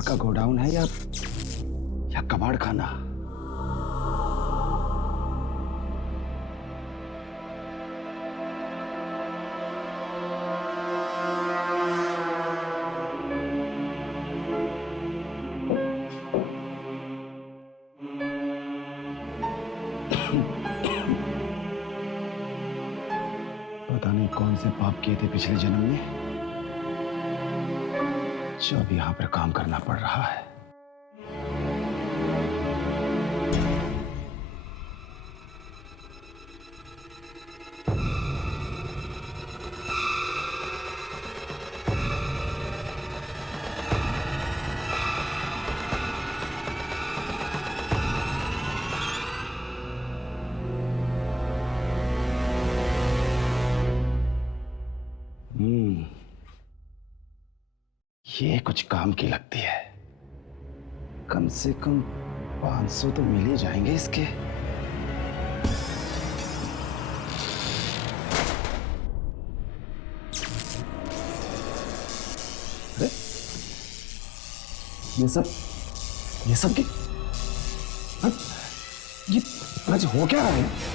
घर का गोडाउन है या कबाड़ खाना? पता नहीं कौन से पाप किए थे पिछले जन्म में, जो अब यहां पर काम करना पड़ रहा है। ये कुछ काम की लगती है। कम से कम 500 तो मिल ही जाएंगे इसके। अरे ये सब की ये आज हो क्या रहा है?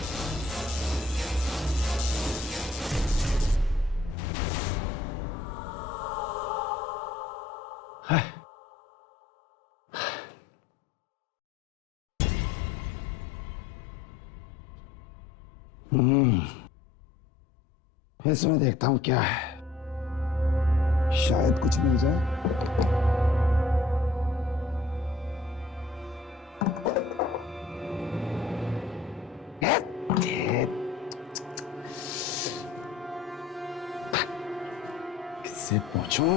इसमें देखता हूं क्या है, शायद कुछ मिल जाए। किससे पूछूं?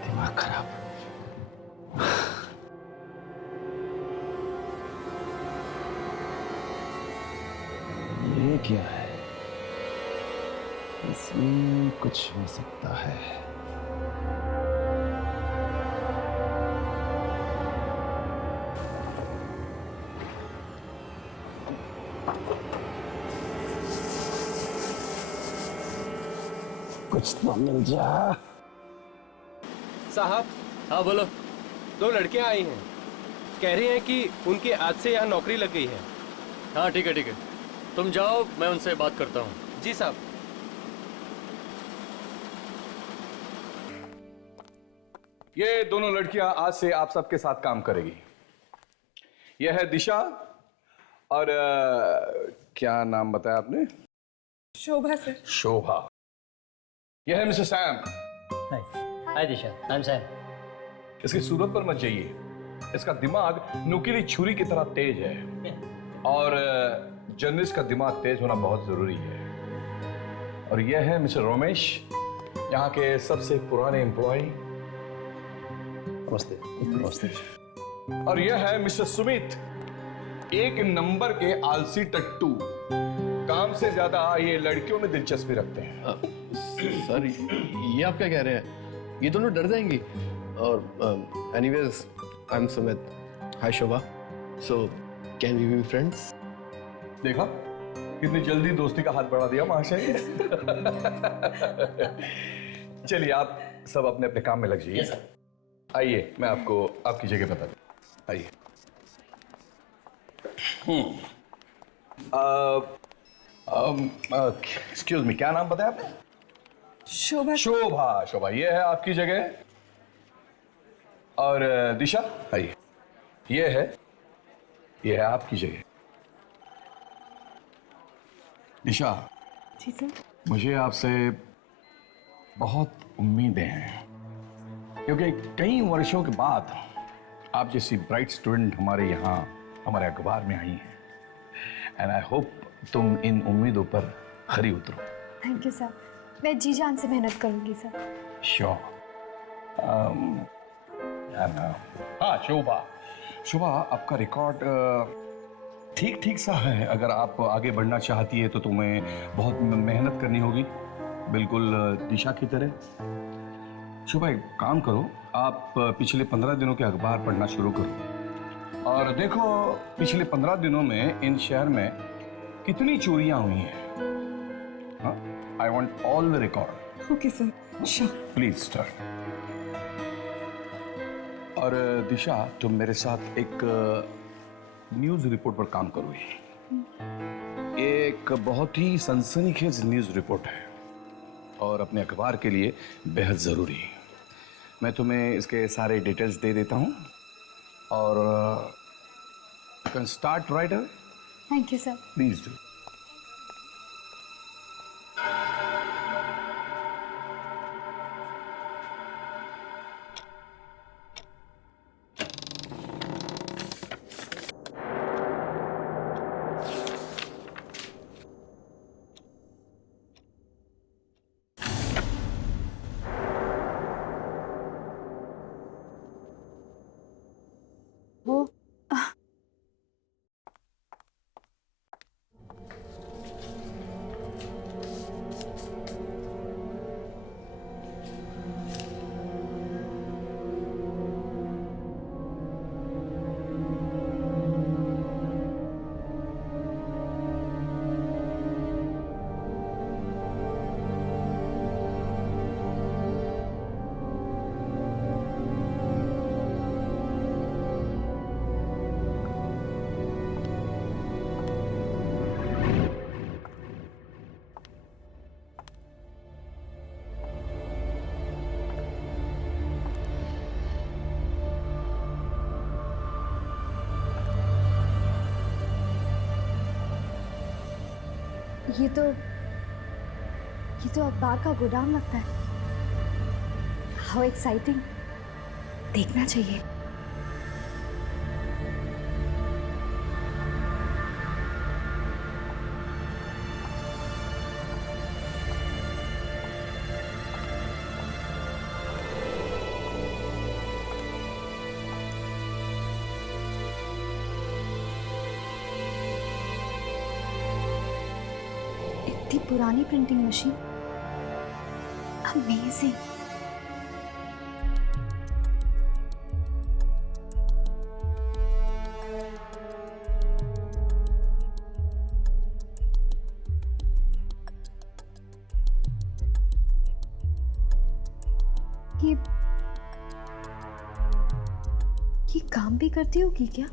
दिमाग खराब। ये क्या है? इसमें कुछ हो सकता है। कुछ तो मिल जा। साहब। हाँ बोलो। 2 लड़कियां आई हैं, कह रही हैं कि उनकी आज से यहाँ नौकरी लग गई है। हाँ ठीक है, तुम जाओ, मैं उनसे बात करता हूँ। जी साहब। ये दोनों लड़कियां आज से आप सबके साथ काम करेगी। यह है दिशा और क्या नाम बताया आपने? शोभा सर। शोभा। यह है mister Sam. Hi Disha, I am Sam. इसकी सूरत पर मत जाइए, इसका दिमाग नुकीली छुरी की तरह तेज है और जर्नलिस्ट का दिमाग तेज होना बहुत जरूरी है। और यह है मिस्टर रमेश, यहाँ के सबसे पुराने एम्प्लॉय। नमस्ते। नमस्ते। और यह है मिस्टर सुमित, 1 नंबर के आलसी टट्टू। काम से ज्यादा ये लड़कियों में दिलचस्पी रखते हैं। सर ये आप क्या कह रहे हैं? ये दोनों डर जाएंगी। और anyways I am Sumit. Hi Shobha. So can we be friends? देखा कितनी जल्दी दोस्ती का हाथ बढ़ा दिया महाशय। चलिए आप सब अपने अपने काम में लग जाइए। आइए मैं आपको आपकी जगह बता दूं। आइए। एक्सक्यूज मी, क्या नाम बताया आपने? शोभा। शोभा। शोभा, ये है आपकी जगह। और दिशा, आइए। ये है आपकी जगह। दिशा, जी सर। मुझे आपसे बहुत उम्मीदें हैं, क्योंकि कई वर्षों के बाद आप जैसी ब्राइट स्टूडेंट हमारे यहाँ हमारे अखबार में आई हैं। एंड आई होप तुम इन उम्मीदों पर खरी उतरो। थैंक यू सर, मैं जी जान से मेहनत करूंगी सर। श्योर। हाँ शोभा, शोभा आपका रिकॉर्ड ठीक ठीक सा है। अगर आप आगे बढ़ना चाहती है तो तुम्हें बहुत मेहनत करनी होगी, बिल्कुल दिशा की तरह। शुभा, एक काम करो, आप पिछले 15 दिनों के अखबार पढ़ना शुरू करो और देखो पिछले 15 दिनों में इन शहर में कितनी चोरियां हुई हैं। I want all the record. Okay sir, sure. Please start. और दिशा, तुम मेरे साथ एक न्यूज रिपोर्ट पर काम करोगी। एक बहुत ही सनसनीखेज न्यूज रिपोर्ट है और अपने अखबार के लिए बेहद जरूरी है। मैं तुम्हें इसके सारे डिटेल्स दे देता हूं और you can start writer. Thank you sir. Please do. वो ये तो अखबार का गोदाम लगता है। हाउ एक्साइटिंग, देखना चाहिए। इतनी पुरानी प्रिंटिंग मशीन, अमेजिंग। ये काम भी करती होगी क्या?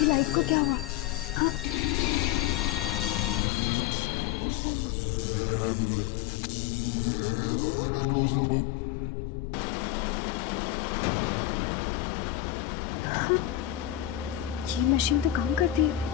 ये लाइट को क्या हुआ? हाँ? हाँ? ये मशीन तो काम करती है।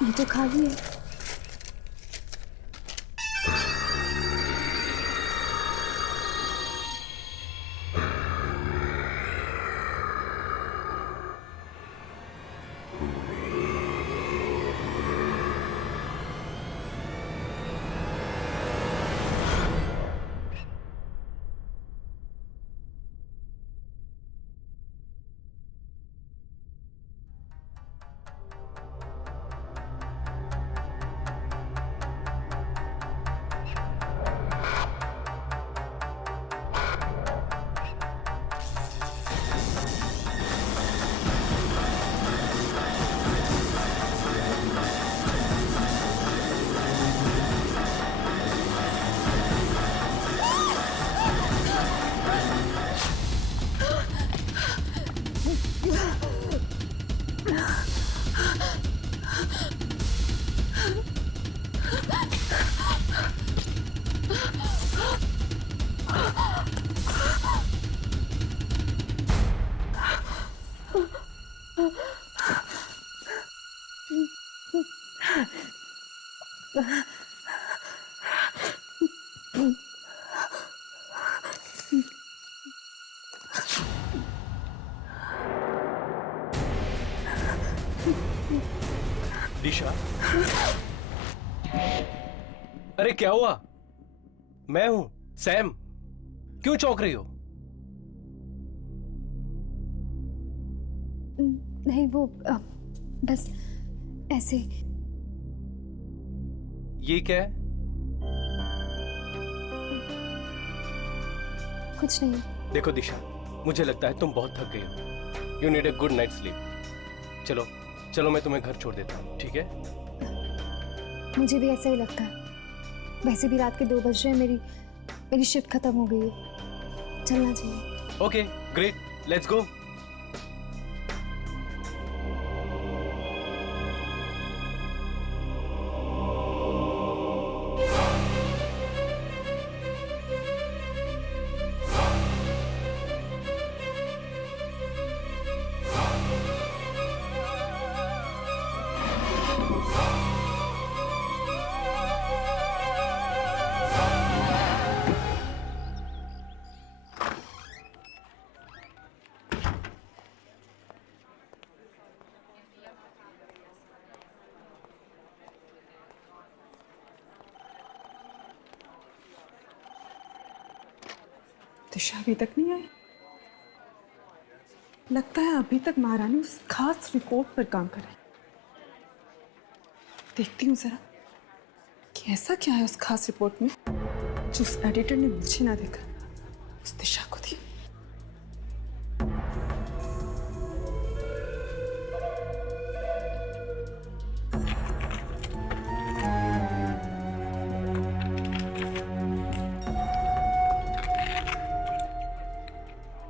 ये तो खाली है। दिशा, अरे क्या हुआ? मैं हूं सैम। क्यों चौंक रही हो? नहीं वो बस ऐसे। ये क्या है? कुछ नहीं। देखो दिशा, मुझे लगता है तुम बहुत थक गई हो। You need a good night sleep. चलो चलो, मैं तुम्हें घर छोड़ देता हूँ, ठीक है? मुझे भी ऐसा ही लगता है। वैसे भी रात के 2 बज रहे हैं, मेरी शिफ्ट खत्म हो गई है, चलना चाहिए। Okay great, let's go. Disha अभी तक नहीं आई। लगता है अभी तक महारानी उस खास रिपोर्ट पर काम कर रही। देखती हूँ जरा कि ऐसा क्या है उस खास रिपोर्ट में जो उस एडिटर ने मुझे ना देखा, उस दिशा को दी।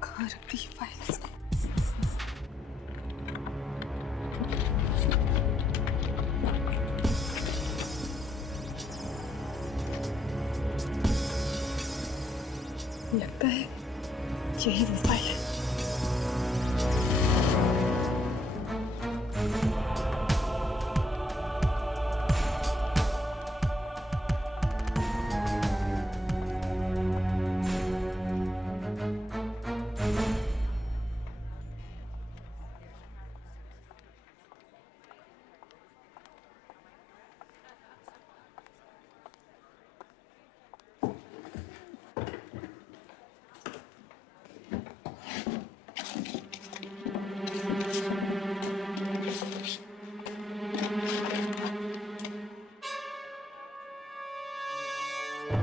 कहाँ रख दी फाइल इसने? लगता है यही वो फाइल है।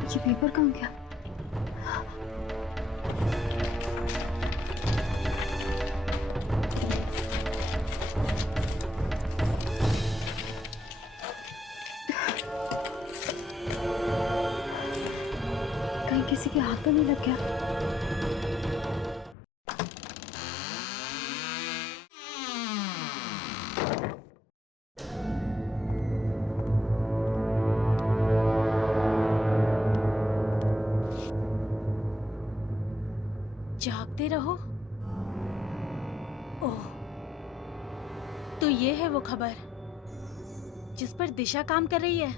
ये पेपर कहाँ गया? कहीं किसी के हाथ तो नहीं लग गया? जागते रहो। ओह, तो ये है वो खबर जिस पर दिशा काम कर रही है।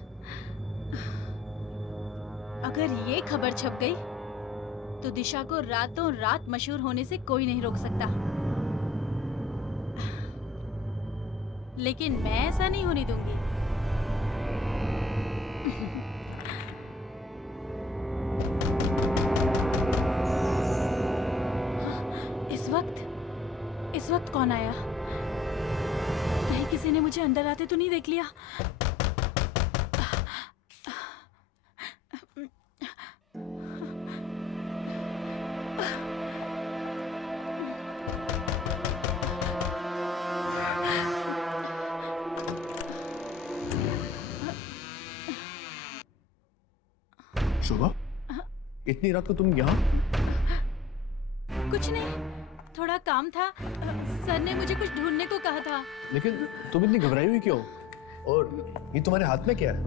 अगर ये खबर छप गई तो दिशा को रातों रात मशहूर होने से कोई नहीं रोक सकता। लेकिन मैं ऐसा नहीं होने दूंगी। इस वक्त कौन आया? कहीं किसी ने मुझे अंदर आते तो नहीं देख लिया? शोभा, इतनी रात को तुम यहाँ? कुछ नहीं, थोड़ा काम था। सर ने मुझे कुछ ढूंढने को कहा था। लेकिन तुम इतनी घबराई हुई क्यों? और ये तुम्हारे हाथ में क्या है?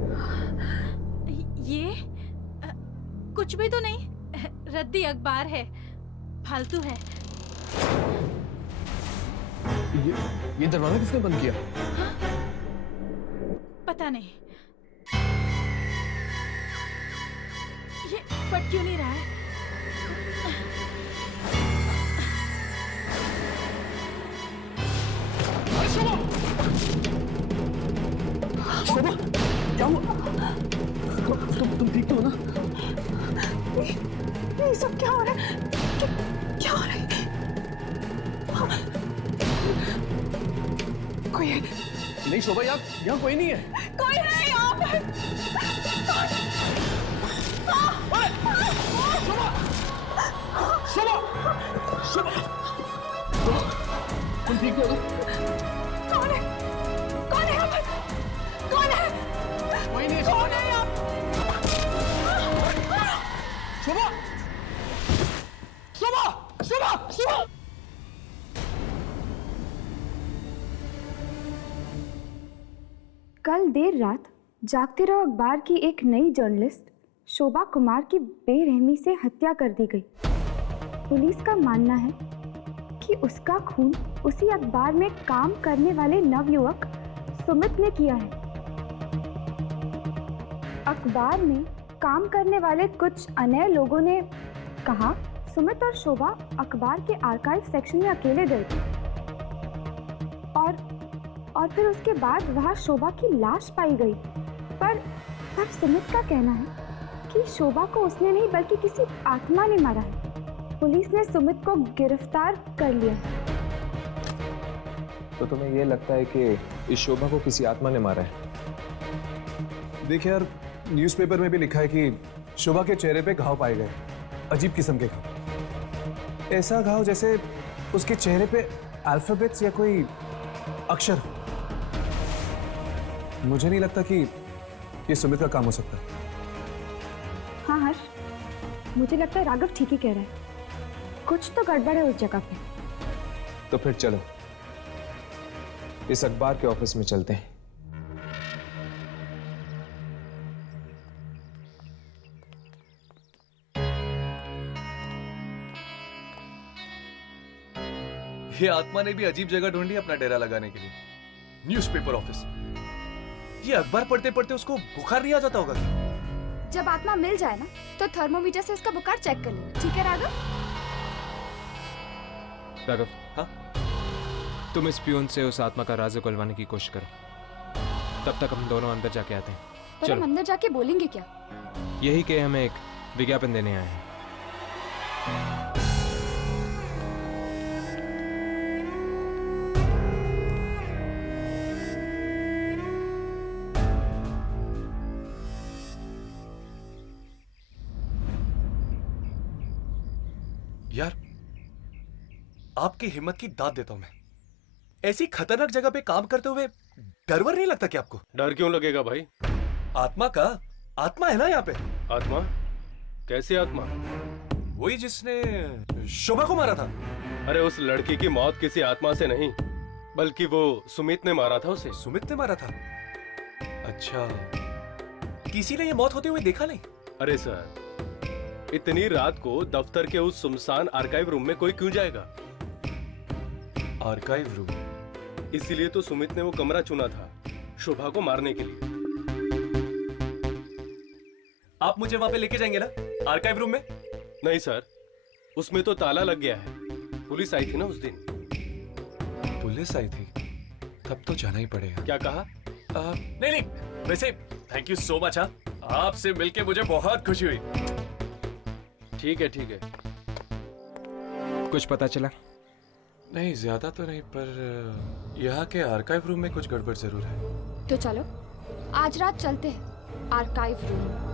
ये कुछ भी तो नहीं, रद्दी अखबार है, फालतू है। ये दरवाजा किसने बंद किया? पता नहीं। फट क्यों नहीं रहा है? शोभा, क्या हुआ? तुम ठीक तो हो ना? ये सब क्या हो रहा है? क्या हो रहा है? कोई है? नहीं शोभा, यहाँ कोई नहीं है। कोई है यहाँ पर? तुम ठीक तो हो ना? कौन है? कौन है यहाँ पर? कौन है? कोई नहीं है। कौन है यहाँ? शोभा, शोभा, शोभा, शोभा। कल देर रात जागते रहो अखबार की एक नई जर्नलिस्ट शोभा कुमार की बेरहमी से हत्या कर दी गई। पुलिस का मानना है कि उसका खून उसी अखबार में काम करने वाले नवयुवक सुमित ने किया है। अखबार में काम करने वाले कुछ अन्य लोगों ने कहा सुमित और शोभा अखबार के आर्काइव सेक्शन में अकेले गए थे और फिर उसके बाद वहां शोभा की लाश पाई गई। पर सुमित का कहना है कि शोभा को उसने नहीं बल्कि किसी आत्मा ने मारा है। पुलिस ने सुमित को गिरफ्तार कर लिया है। तो तुम्हें ये लगता है कि इस शोभा को किसी आत्मा ने मारा है? देखिए यार, न्यूज़पेपर में भी लिखा है कि शोभा के चेहरे पे घाव पाए गए, अजीब किस्म के घाव। ऐसा घाव जैसे उसके चेहरे पे अल्फाबेट्स या कोई अक्षर हो। मुझे नहीं लगता कि ये सुमित का काम हो सकता। हाँ हर्ष, मुझे लगता है राघव ठीक ही कह रहा है। कुछ तो गड़बड़ है उस जगह पे। तो फिर चलो इस अखबार के ऑफिस में चलते हैं। ये आत्मा ने भी अजीब जगह ढूंढी अपना डेरा लगाने के लिए। Newspaper office. ये अखबार पढ़ते पढ़ते उसको बुखार नहीं आ जाता होगा क्या? जब आत्मा मिल जाए ना तो थर्मोमीटर से उसका बुखार चेक कर लेना, ठीक है राघव? राघव, हाँ? तुम इस पियून से उस आत्मा का राज उगलवाने की कोशिश करो। तब तक हम दोनों अंदर जाके आते हैं। पर हम अंदर जाके बोलेंगे क्या? यही कि हमें एक विज्ञापन देने आए हैं। यार, आपकी हिम्मत की दाद देता हूं मैं। ऐसी खतरनाक जगह पे काम करते हुए डर वर नहीं लगता क्या आपको? डर क्यों लगेगा भाई? आत्मा का आत्मा है ना यहाँ पे। आत्मा? कैसी आत्मा? वही जिसने शोभा को मारा था। अरे उस लड़की की मौत किसी आत्मा से नहीं, बल्कि वो सुमित ने मारा था उसे। सुमित ने मारा था? अच्छा, किसी ने ये मौत होते हुए देखा नहीं? अरे सर, इतनी रात को दफ्तर के उस सुनसान आर्काइव रूम में कोई क्यों जाएगा? Archive room? इसीलिए तो सुमित ने वो कमरा चुना था शोभा को मारने के लिए। आप मुझे वहां पे लेके जाएंगे ना, आर्काइव रूम में? नहीं सर, उसमें तो ताला लग गया है। पुलिस आई थी ना उस दिन। पुलिस आई थी? तब तो जाना ही पड़ेगा। क्या कहा? नहीं नहीं, वैसे थैंक यू सो मच। आपसे मिलके मुझे बहुत खुशी हुई। ठीक है ठीक है। कुछ पता चला? नहीं, ज्यादा तो नहीं, पर यहाँ के आर्काइव रूम में कुछ गड़बड़ जरूर है। तो चलो आज रात चलते हैं आर्काइव रूम।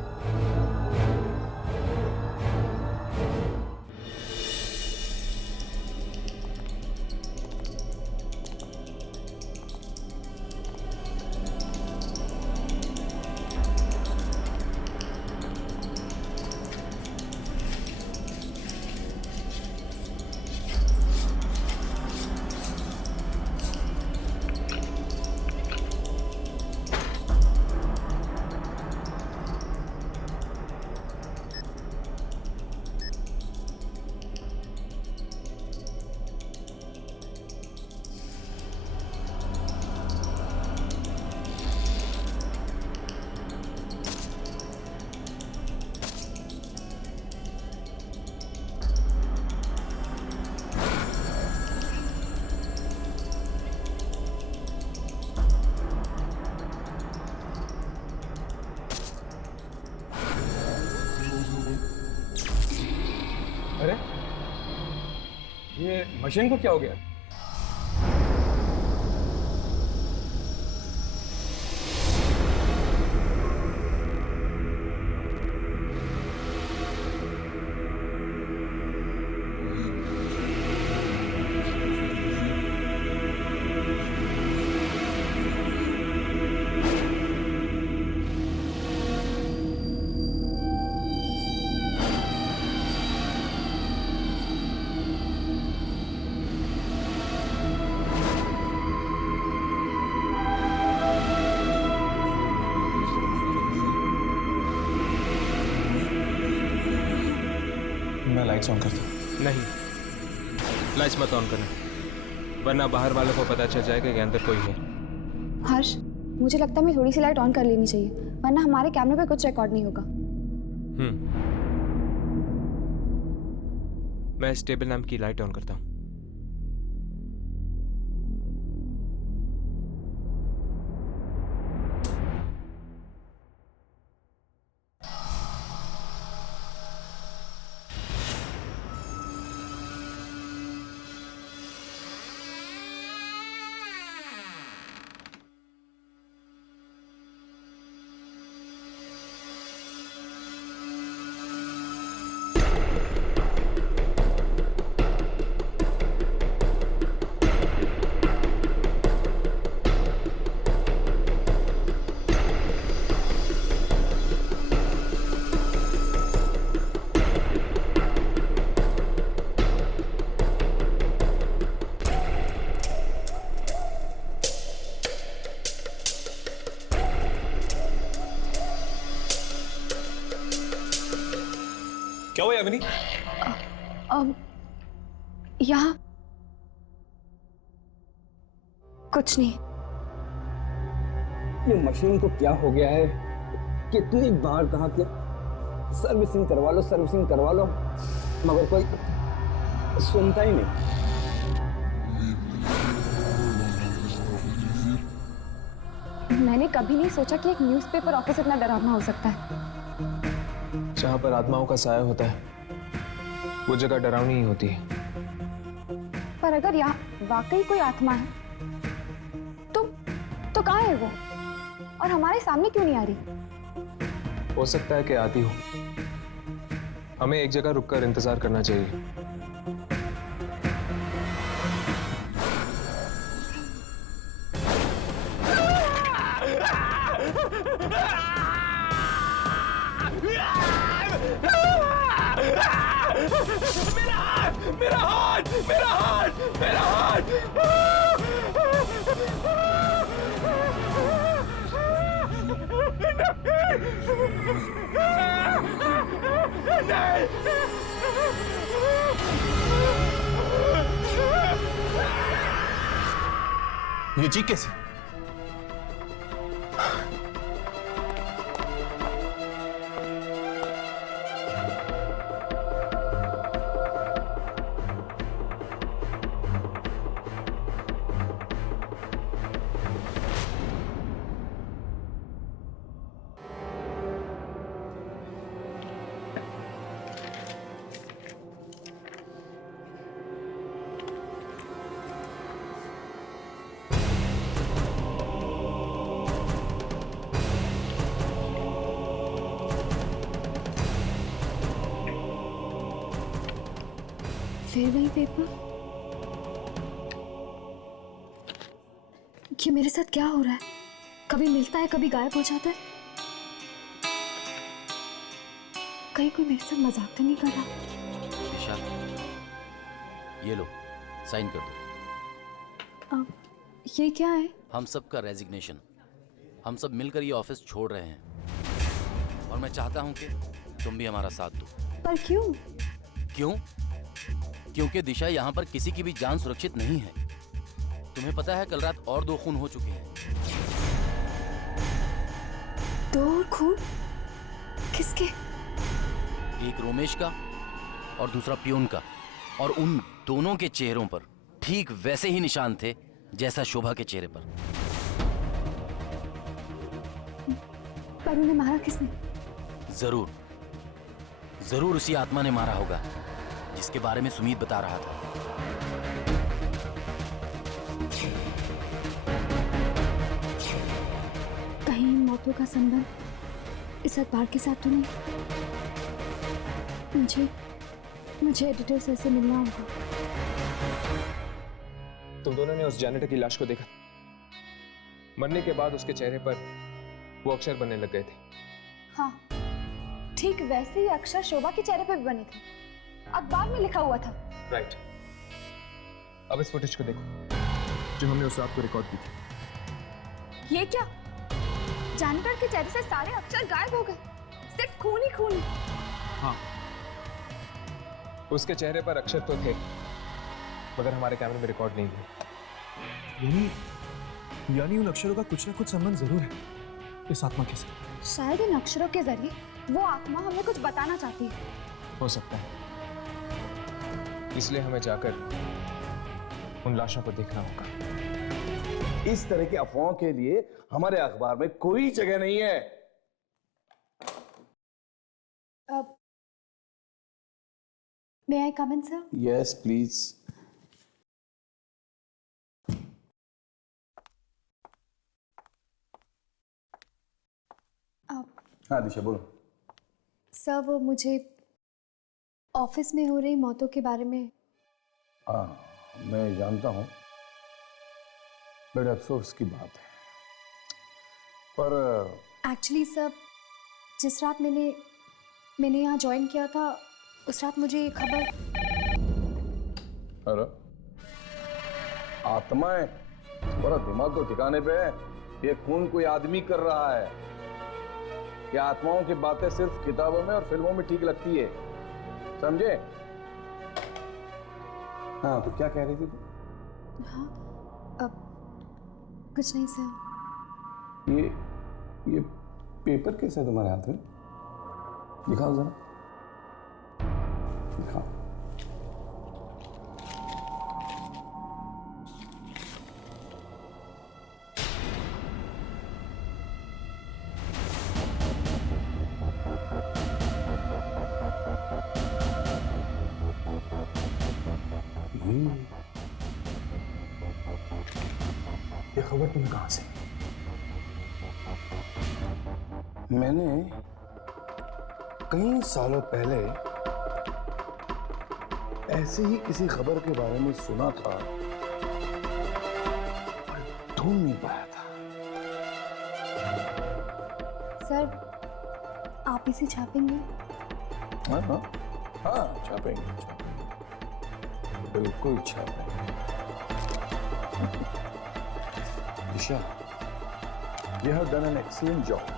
ये मशीन को क्या हो गया? मैं लाइट्स ऑन करता हूँ। नहीं, लाइट्स मत ऑन करना, वरना बाहर वालों को पता चल जाएगा कि अंदर कोई है। हर्ष, मुझे लगता है मैं थोड़ी सी लाइट ऑन कर लेनी चाहिए, वरना हमारे कैमरे पे कुछ रिकॉर्ड नहीं होगा। मैं इस टेबल लैंप की लाइट ऑन करता हूँ। क्या हुआ यामिनी? यहाँ कुछ नहीं। ये मशीन को क्या हो गया है? कितनी बार कहा कि सर्विसिंग करवा लो, सर्विसिंग करवा लो, मगर कोई सुनता ही नहीं। मैंने कभी नहीं सोचा कि एक न्यूज़पेपर ऑफिस इतना डरावना हो सकता है। जहाँ पर आत्माओं का साया होता है, वो जगह डरावनी ही होती है। पर अगर यहाँ वाकई कोई आत्मा है, तो कहाँ है वो? और हमारे सामने क्यों नहीं आ रही? हो सकता है कि आती हो। हमें एक जगह रुककर इंतजार करना चाहिए। मेरा हाथ, मेरा हाथ, मेरा हाथ! ये चीख कैसे? फिर वही पेपर। ये मेरे साथ क्या हो रहा है? कभी मिलता है, कभी गायब हो जाता है। कहीं कोई मेरे साथ मजाक तो नहीं कर रहा? दिशा, ये लो, साइन कर दो। ये क्या है? हम सब का रेजिग्नेशन। हम सब मिलकर ये ऑफिस छोड़ रहे हैं और मैं चाहता हूं कि तुम भी हमारा साथ दो। पर क्यों? क्यों? क्योंकि दिशा, यहाँ पर किसी की भी जान सुरक्षित नहीं है। तुम्हें पता है कल रात और 2 खून हो चुके हैं। 2 खून? किसके? एक रोमेश का और दूसरा पियून का, और उन दोनों के चेहरों पर ठीक वैसे ही निशान थे जैसा शोभा के चेहरे पर। पर उन्हें मारा किसने? जरूर उसी आत्मा ने मारा होगा जिसके बारे में सुमीत बता रहा था। फालतू का संबंध इस अखबार के साथ तो नहीं। मुझे एडिटर सर से मिलना होगा। तुम दोनों ने उस जैनेटर की लाश को देखा? मरने के बाद उसके चेहरे पर वो अक्षर बनने लग गए थे। हाँ, ठीक वैसे ही अक्षर शोभा के चेहरे पे भी बने थे, अखबार में लिखा हुआ था। राइट। अब इस फुटेज को देखो जो हमने उस रात को रिकॉर्ड की थी। ये क्या? जानवर के चेहरे से सारे अक्षर गायब हो गए, सिर्फ खून ही खून। हाँ, उसके चेहरे पर अक्षर तो थे मगर हमारे कैमरे में रिकॉर्ड नहीं हुए। यानी उन अक्षरों का कुछ ना कुछ संबंध जरूर है इस आत्मा के साथ। शायद इन अक्षरों के जरिए वो आत्मा हमें कुछ बताना चाहती है। हो सकता है, इसलिए हमें जाकर उन लाशों को देखना होगा। इस तरह की अफवाहों के लिए हमारे अखबार में कोई जगह नहीं है। May I come in, sir? Yes please. हाँ दिशा बोलो। सर, वो मुझे ऑफिस में हो रही मौतों के बारे में। हाँ मैं जानता हूँ, बड़े अफसोस की बात है, पर एक्चुअली सर, जिस रात मैंने यहाँ ज्वाइन किया था उस रात मुझे ये खबर। अरे आत्माएं, थोड़ा दिमाग तो ठिकाने पे है। ये खून कोई आदमी कर रहा है। ये आत्माओं की बातें सिर्फ किताबों में और फिल्मों में ठीक लगती है, समझे? हाँ तो क्या कह रही थी तू? हाँ, अब कुछ नहीं सर। ये पेपर कैसे है तुम्हारे हाथ में? दिखाओ जरा, दिखाओ। ये खबर तुम्हें कहां से? मैंने कई सालों पहले ऐसे ही किसी खबर के बारे में सुना था और ढूंढ नहीं पाया था। सर, आप इसे छापेंगे? हाँ हाँ हाँ, छापेंगे, बिल्कुल छापेंगे। दिशा, you have done an excellent job.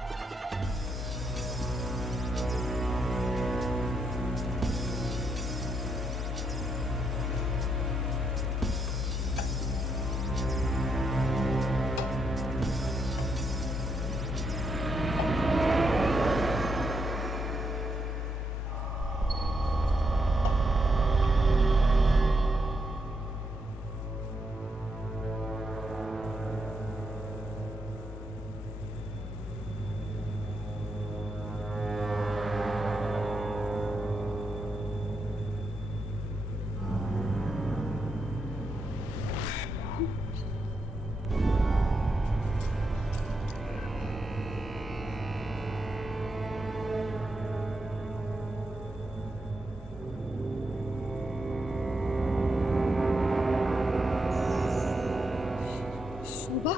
शोभा,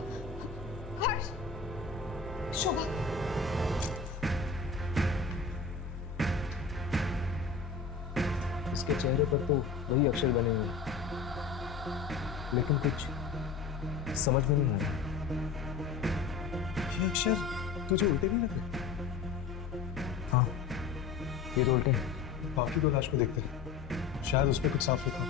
हर्ष, शोभा। इसके चेहरे पर तो वही अक्षर बने हुए हैं, लेकिन कुछ समझ में नहीं आ रहा। ये अक्षर तुझे उल्टे नहीं लगते? हाँ, ये तो उल्टे हैं। बाकी दो लाश को देखते हैं, शायद उस पर कुछ साफ लिखा हो।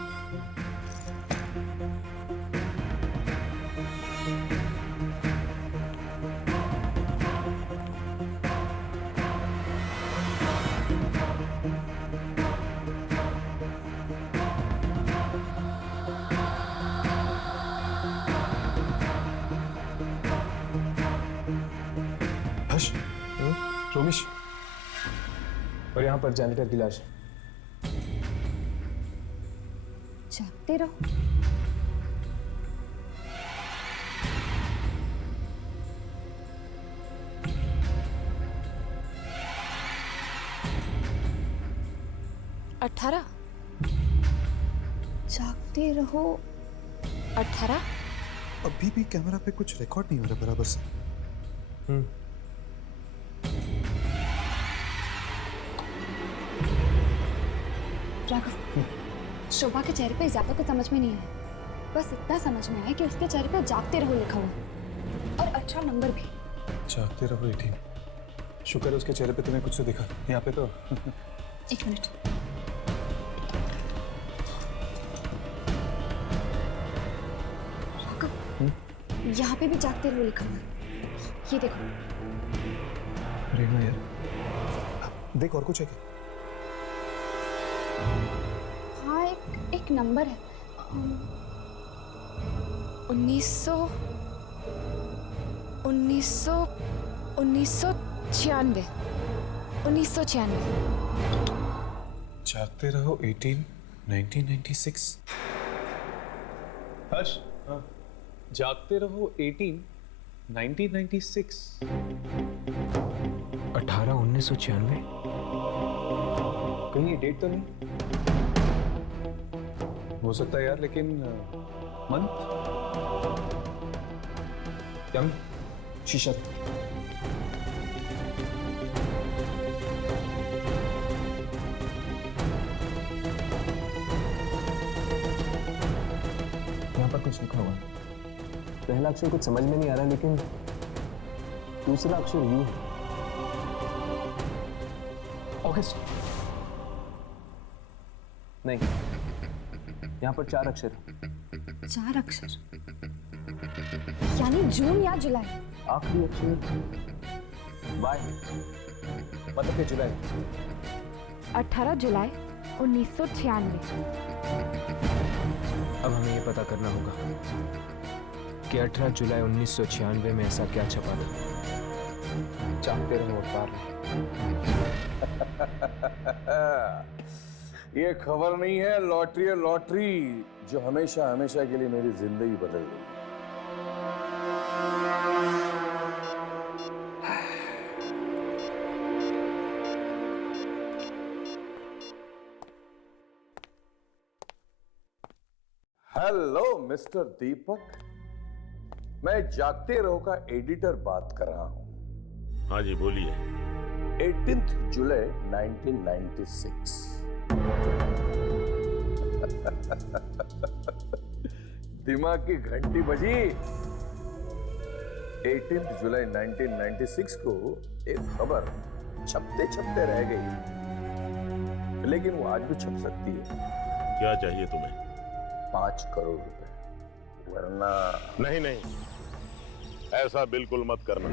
हर्ष, रोमिश, और यहाँ पर जैनेटर की लाश है। जागते रहो। 18 जागते रहो 18। अभी भी कैमरा पे कुछ रिकॉर्ड नहीं हो रहा बराबर से। राघव, शोभा के चेहरे पे ज्यादा कुछ समझ में नहीं आया, बस इतना समझ में आया कि उसके चेहरे पे जागते रहो लिखा हुआ और 18 नंबर भी। जागते रहो 18। शुक्र है उसके चेहरे पे तुम्हें कुछ तो दिखा, यहाँ पे तो। एक मिनट। राघव, यहाँ पे भी जागते रहो लिखा हुआ है, ये देखो। रेमा यार, देख और कुछ है क्या? हाँ, एक नंबर है 1996। जागते रहो 18 1996। हर्ष, जागते रहो 18 1996। 18 1996। कहीं ये डेट तो नहीं हो सकता है यार, लेकिन मंथ यम शीशत। यहाँ पर कुछ लिखा हुआ है। पहला अक्षर कुछ समझ में नहीं आ रहा, लेकिन दूसरा अक्षर यू है। ऑगस्ट नहीं, यहाँ पर 4 अक्षर है। 4 अक्षर यानी जून या जुलाई। आखिरी अक्षर वाई, मतलब कि जुलाई। 18 जुलाई 1996। अब हमें ये पता करना होगा कि 18 जुलाई 1996 में ऐसा क्या छपा था। जागते रहो अवतार। ये खबर नहीं है, लॉटरी है, लॉटरी जो हमेशा हमेशा के लिए मेरी जिंदगी बदल गई। हेलो मिस्टर दीपक, मैं जागते रहो का एडिटर बात कर रहा हूं। हाँ जी बोलिए। 18 जुलाई 1996। दिमाग की घंटी बजी। 18 जुलाई 1996 को एक खबर छपते छपते रह गई, लेकिन वो आज भी छप सकती है। क्या चाहिए तुम्हें? 5 करोड़ रुपए, वरना नहीं नहीं, ऐसा बिल्कुल मत करना।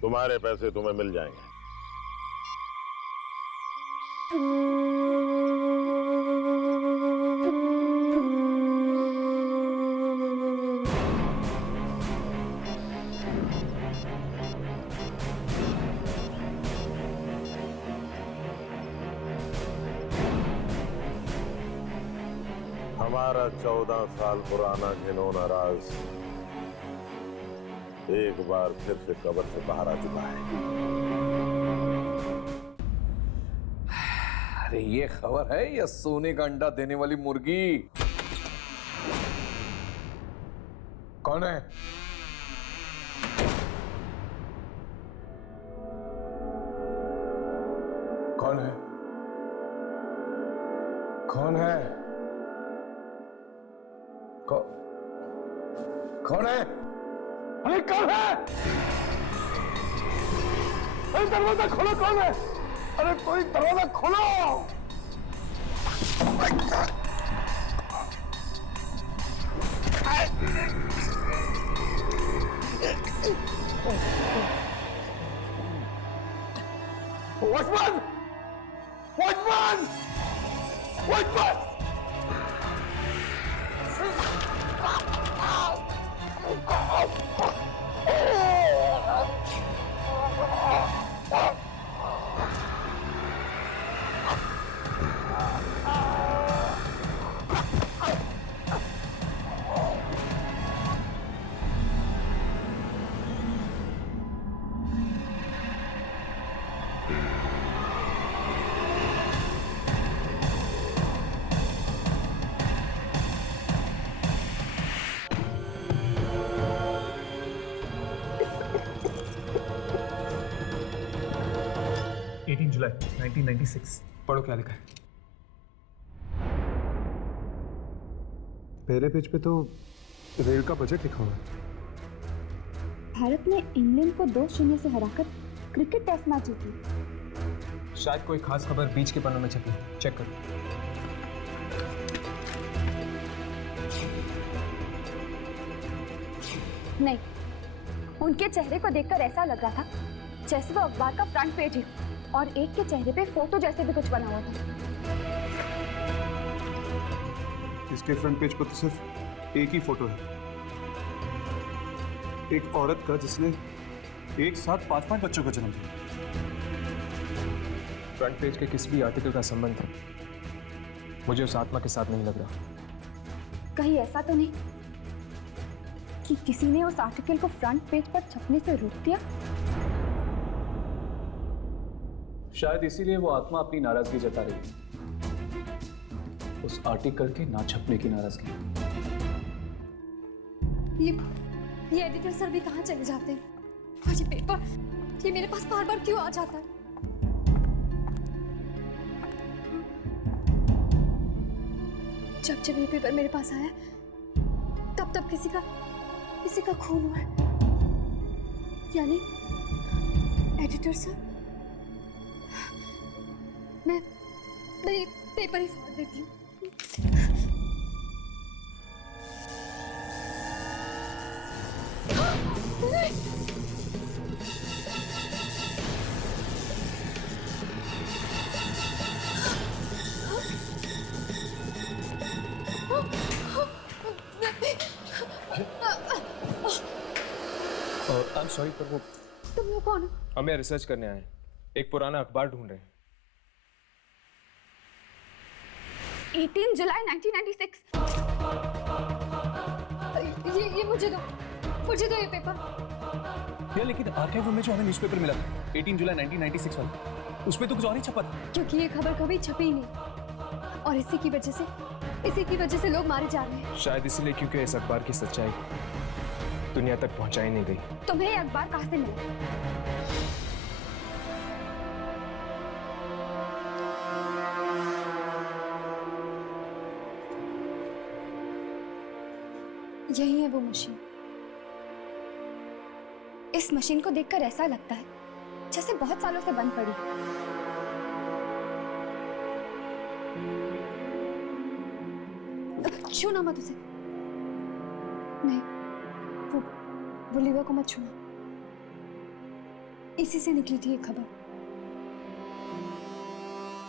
तुम्हारे पैसे तुम्हें मिल जाएंगे। हमारा 14 साल पुराना घिनौना राज एक बार फिर से कब्र से बाहर आ चुका है। अरे ये खबर है या सोने का अंडा देने वाली मुर्गी? कौन है? कौन है? कौन है? कौन है? अरे कौन है? अरे दरवाजा खोलो, कौन है? अरे कोई दरवाजा खोलो! वॉचमैन! वॉचमैन! वॉचमैन! 18 जुलाई 1996। पढ़ो क्या लिखा है। पहले पेज पे तो रेल का बजट लिखा हुआ है। भारत ने इंग्लैंड को 2-0 से हराकर क्रिकेट टेस्ट मैच जीती। शायद कोई खास खबर बीच के पन्नों में छपी, चेक करो। नहीं, उनके चेहरे को देखकर ऐसा लग रहा था जैसे वो अखबार का फ्रंट पेज ही, और एक के चेहरे पे फोटो जैसे भी कुछ बना हुआ था। इसके फ्रंट पेज पर तो सिर्फ एक ही फोटो है, एक औरत का जिसने एक साथ 5-5 बच्चों का जन्म दिया। फ्रंट पेज के किसी भी आर्टिकल का संबंध मुझे उस आत्मा के साथ नहीं लग रहा। कहीं ऐसा तो नहीं कि किसी ने उस आर्टिकल को फ्रंट पेज पर छपने से रोक दिया? शायद इसीलिए वो आत्मा अपनी नाराजगी जता रही है, उस आर्टिकल के ना छपने की नाराजगी। ये एडिटर सर भी कहाँ चले जाते हैं? और ये पेपर, ये मेरे पास बार बार क्यों आ जाता है? जब जब ये पेपर मेरे पास आया तब तब किसी का खून हुआ है। यानी एडिटर सर, मैं ये पेपर ही फाड़ देती हूँ। आई एम सॉरी, पर वो तुम लोग कौन हो? हम यहाँ रिसर्च करने आए हैं, एक पुराना अखबार ढूंढ रहे हैं। 18 जुलाई 1996। ये मुझे दो ये पेपर। यार लेकिन आर्काइव में जो हमें न्यूज़पेपर मिला था 18 जुलाई 1996 वाला, उसमें तो कुछ और ही छपा था। क्योंकि ये खबर कभी छपी ही नहीं, और इसी की वजह से लोग मारे जा रहे हैं। शायद इसलिए क्योंकि इस अखबार की सच्चाई दुनिया तक पहुंचाई नहीं गई। तुम्हें ये अखबार कहाँ से मिला? यही है वो मशीन। इस मशीन को देखकर ऐसा लगता है जैसे बहुत सालों से बंद पड़ी है। छूना मत उसे। नहीं, वो लीवर को मत छूना। इसी से निकली थी ये खबर।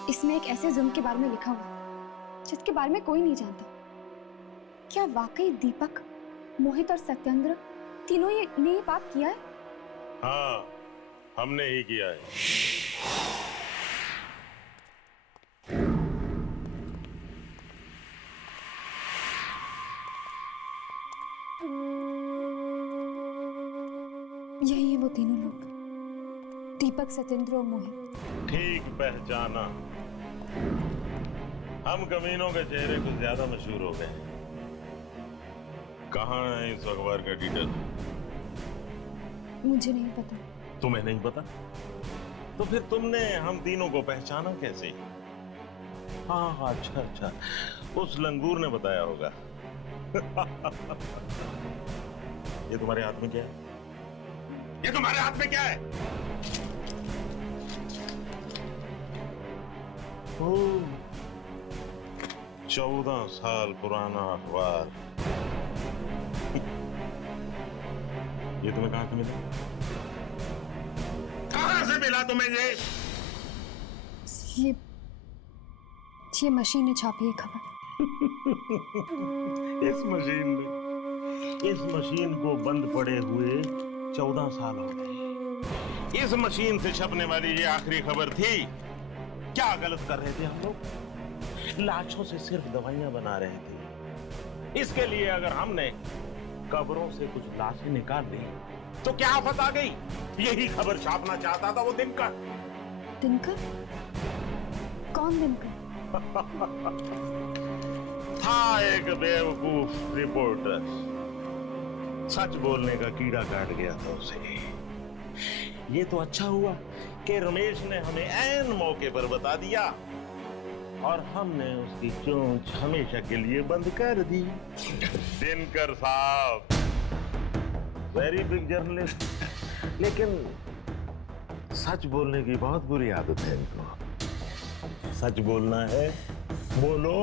इसमें एक ऐसे जुर्म के बारे में लिखा हुआ जिसके बारे में कोई नहीं जानता। क्या वाकई दीपक, मोहित और सत्येंद्र तीनों ने ये पाप किया है? हाँ, हमने ही किया है। यही है वो तीनों लोग, दीपक, सत्येंद्र और मोहित। ठीक पहचाना। हम कमीनों के चेहरे कुछ ज्यादा मशहूर हो गए। कहाँ है इस अखबार का डिटेल? मुझे नहीं पता। तुम्हें नहीं पता? तो फिर तुमने हम तीनों को पहचाना कैसे? हाँ, अच्छा, उस लंगूर ने बताया होगा। ये तुम्हारे हाथ में क्या है? ये तुम्हारे हाथ में क्या है? ओह, 14 साल पुराना अखबार। ये तुम्हें कहां से मिला? कहां से मिला तुम्हें ये? ये मशीन ने छापी है खबर। इस मशीन को बंद पड़े हुए 14 साल हो गए। इस मशीन से छपने वाली ये आखिरी खबर थी। क्या गलत कर रहे थे हम लोग? लाशों से सिर्फ दवाइयां बना रहे थे। इसके लिए अगर हमने कब्रों से कुछ लाशें निकाल ली तो क्या आफत आ गई? यही खबर छापना चाहता था वो दिनकर। दिनकर? कौन दिनकर? था एक बेवकूफ रिपोर्टर। सच बोलने का कीड़ा काट गया था उसे। ये तो अच्छा हुआ कि रमेश ने हमें ऐन मौके पर बता दिया और हमने उसकी चोंच हमेशा के लिए बंद कर दी। दिनकर साहब वेरी बिग जर्नलिस्ट, लेकिन सच बोलने की बहुत बुरी आदत है इनको। सच बोलना है, बोलो।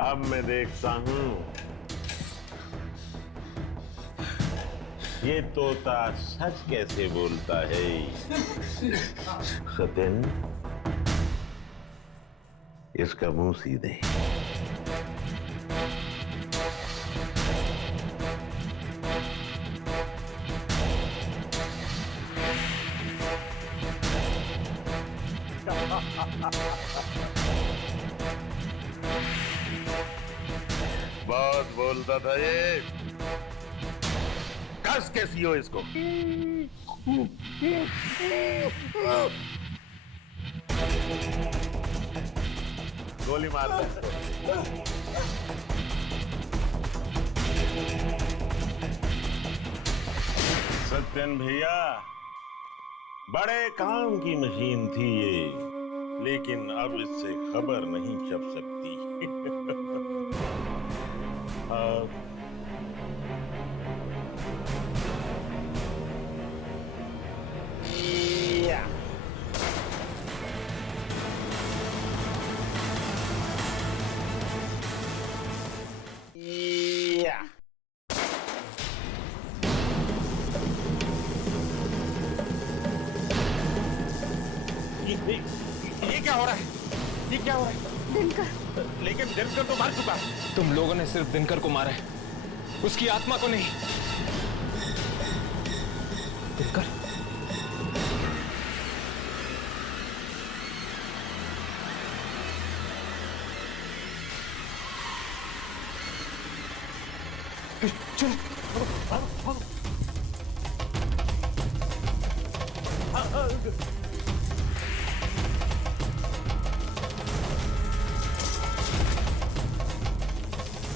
अब मैं देखता हूं ये तोता सच कैसे बोलता है। सत्यन, इसका मुंह सीधे। बहुत बोलता था ये। कस के सीओ इसको। गोली मार दो। सत्यन भैया, बड़े काम की मशीन थी ये, लेकिन अब इससे खबर नहीं छप सकती। या। या। ये क्या हो रहा है? ये क्या हो रहा है? दिनकर। लेकिन दिनकर तो मर चुका है। तुम लोगों ने सिर्फ दिनकर को मारा है, उसकी आत्मा को नहीं। दिनकर, चलो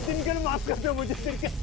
दिनकर, माफ कर दो मुझे दिनकर।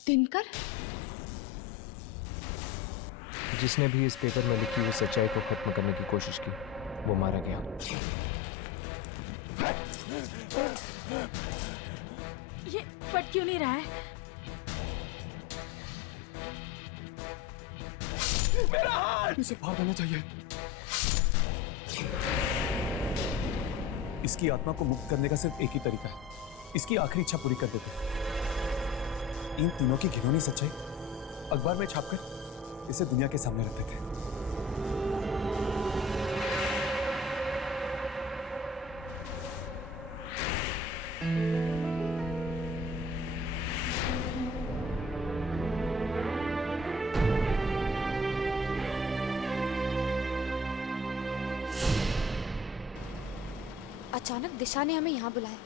दिनकर? जिसने भी इस पेपर में लिखी हुई सच्चाई को खत्म करने की कोशिश की, वो मारा गया। ये फट क्यों नहीं रहा है? मेरा हाथ! इसे फाड़ देना चाहिए। इसकी आत्मा को मुक्त करने का सिर्फ एक ही तरीका है, इसकी आखिरी इच्छा पूरी कर देते। इन तीनों की घिनौनी सच्चाई अखबार में छापकर इसे दुनिया के सामने रख देते। अचानक दिशा ने हमें यहाँ बुलाया,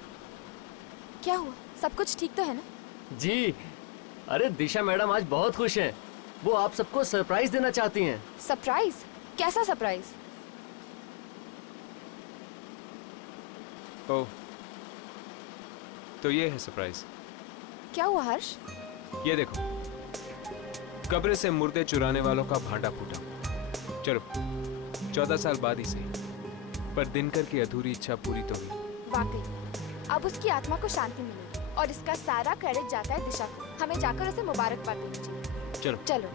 क्या हुआ? सब कुछ ठीक तो है ना? जी, अरे दिशा मैडम आज बहुत खुश हैं। वो आप सबको सरप्राइज देना चाहती हैं। सरप्राइज? कैसा सरप्राइज? ओह, तो ये है सरप्राइज। क्या हुआ हर्ष? ये देखो, कब्र से मुर्दे चुराने वालों का भांडा फूटा। चलो 14 साल बाद ही सही, पर दिनकर की अधूरी इच्छा पूरी तो हुई। वाकई अब उसकी आत्मा को शांति मिलेगी और इसका सारा क्रेडिट जाता है दिशा को। हमें जाकर उसे मुबारकबाद देनी चाहिए। चलो चलो।